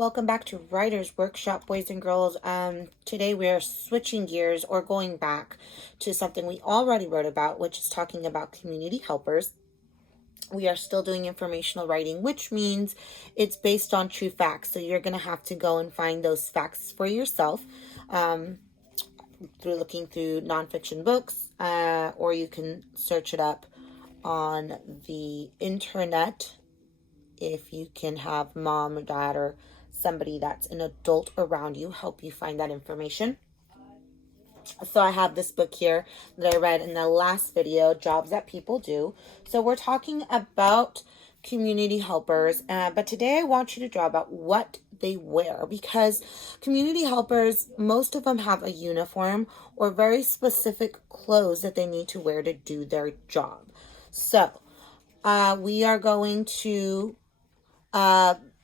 Welcome back to Writers Workshop, boys and girls. Today we are switching gears or going back to something we already wrote about, which is talking about community helpers. We are still doing informational writing, which means it's based on true facts. So you're going to have to go and find those facts for yourself through looking through nonfiction books, or you can search it up on the internet if you can have mom or dad or somebody that's an adult around you help you find that information. So I have this book here that I read in the last video, Jobs That People Do. So we're talking about community helpers, but today I want you to draw about what they wear, because community helpers, most of them have a uniform or very specific clothes that they need to wear to do their job. So we are going to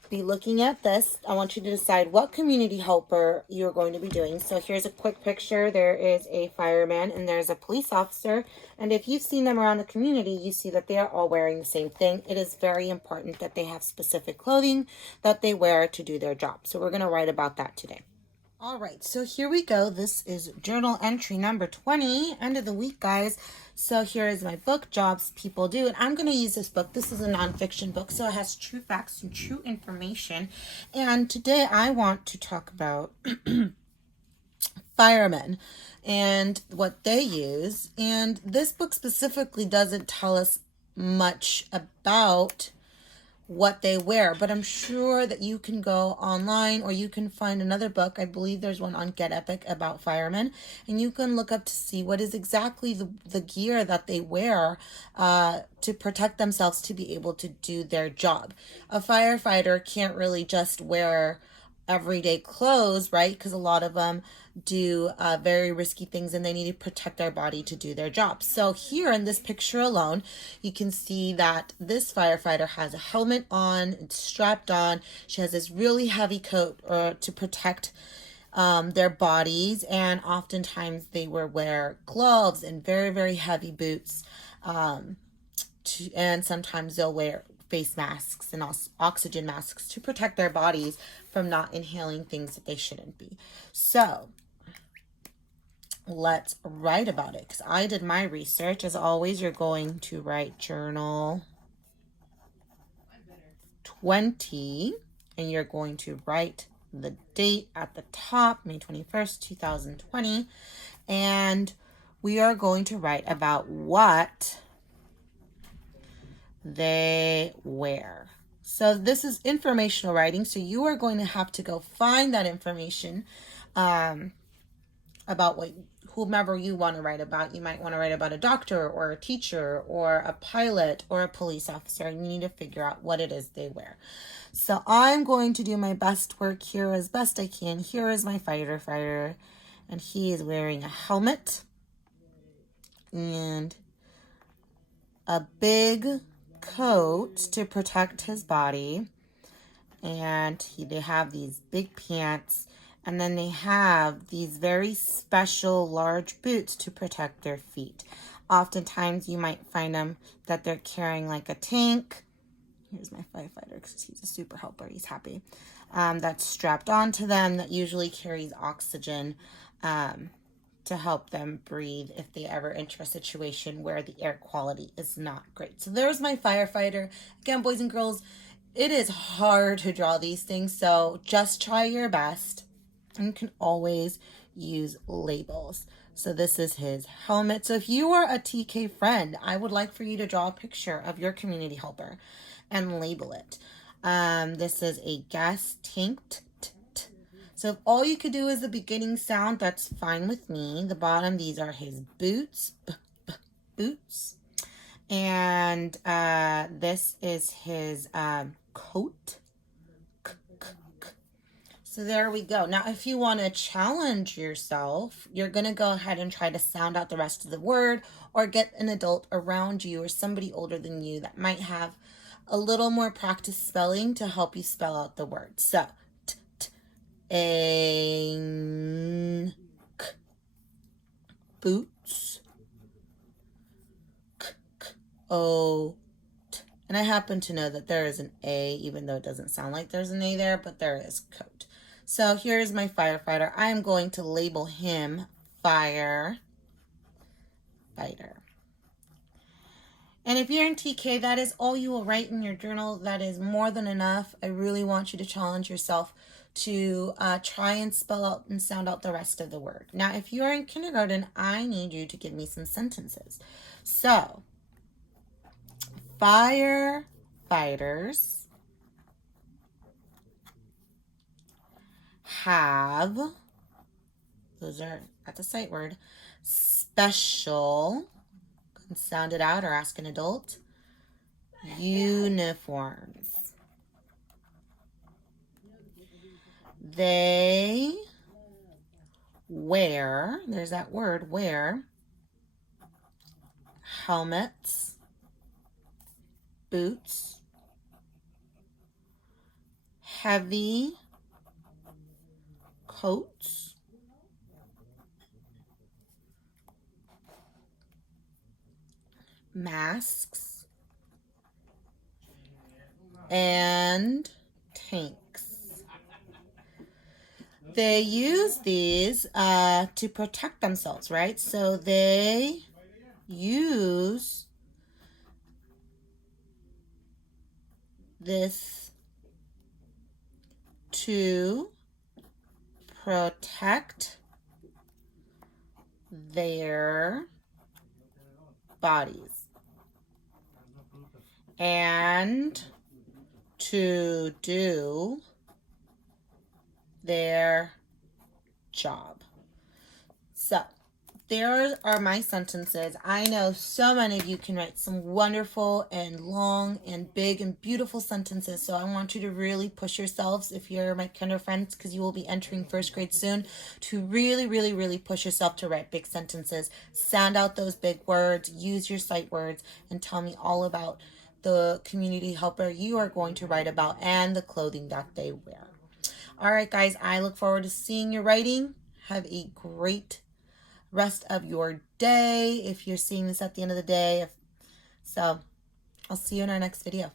be looking at this. I want you to decide what community helper you're going to be doing. So here's a quick picture. There is a fireman and there's a police officer. And if you've seen them around the community, you see that they are all wearing the same thing. It is very important that they have specific clothing that they wear to do their job. So we're going to write about that today. All right, so here we go. This is journal entry number 20, end of the week, guys. So here is my book, Jobs People Do, and I'm going to use this book. This is a nonfiction book, so it has true facts and true information. And today I want to talk about firemen and what they use. And this book specifically doesn't tell us much about what they wear, but I'm sure that you can go online or you can find another book. I believe there's one on Get Epic about firemen, and you can look up to see what is exactly the gear that they wear to protect themselves to be able to do their job. A firefighter can't really just wear everyday clothes, right? Because a lot of them do very risky things and they need to protect their body to do their job. So here in this picture alone, you can see that this firefighter has a helmet on, it's strapped on. She has this really heavy coat to protect their bodies, and oftentimes they will wear gloves and very, very heavy boots. And sometimes they'll wear face masks and oxygen masks to protect their bodies from not inhaling things that they shouldn't be. So let's write about it, because I did my research. As always, you're going to write journal 20, and you're going to write the date at the top, May 21st, 2020, and we are going to write about what they wear. So this is informational writing, so you are going to have to go find that information about whomever you want to write about. You might want to write about a doctor or a teacher or a pilot or a police officer, and you need to figure out what it is they wear. So I'm going to do my best work here as best I can. Here is my firefighter, and he is wearing a helmet and a big coat to protect his body, and they have these big pants, and then they have these very special large boots to protect their feet. Oftentimes you might find them that they're carrying like a tank. Here's my firefighter because he's a super helper. He's happy. That's strapped onto them, that usually carries oxygen to help them breathe if they ever enter a situation where the air quality is not great. So there's my firefighter. Again, boys and girls, it is hard to draw these things, so just try your best. And you can always use labels. So this is his helmet. So if you are a TK friend, I would like for you to draw a picture of your community helper and label it. This is a gas tank. So if all you could do is the beginning sound, that's fine with me. The bottom, these are his boots. Boots. And this is his coat. So there we go. Now, if you want to challenge yourself, you're going to go ahead and try to sound out the rest of the word, or get an adult around you or somebody older than you that might have a little more practice spelling to help you spell out the word. So, boots, And I happen to know that there is an A, even though it doesn't sound like there's an A there, but there is coat. So here's my firefighter. I am going to label him firefighter. And if you're in TK, that is all you will write in your journal. That is more than enough. I really want you to challenge yourself to try and spell out and sound out the rest of the word. Now, if you are in kindergarten, I need you to give me some sentences. So, firefighters have, that's a sight word, special, sound it out or ask an adult, uniforms. They wear, there's that word, wear, helmets, boots, heavy coats, masks, and tanks. They use these to protect themselves, right? So they use this to protect their bodies and to do their job. So there are my sentences. I know so many of you can write some wonderful and long and big and beautiful sentences. So I want you to really push yourselves, if you're my kinder friends, because you will be entering first grade soon, to really, really, really push yourself to write big sentences. Sound out those big words, use your sight words, and tell me all about the community helper you are going to write about and the clothing that they wear. All right, guys, I look forward to seeing your writing. Have a great rest of your day if you're seeing this at the end of the day. So I'll see you in our next video.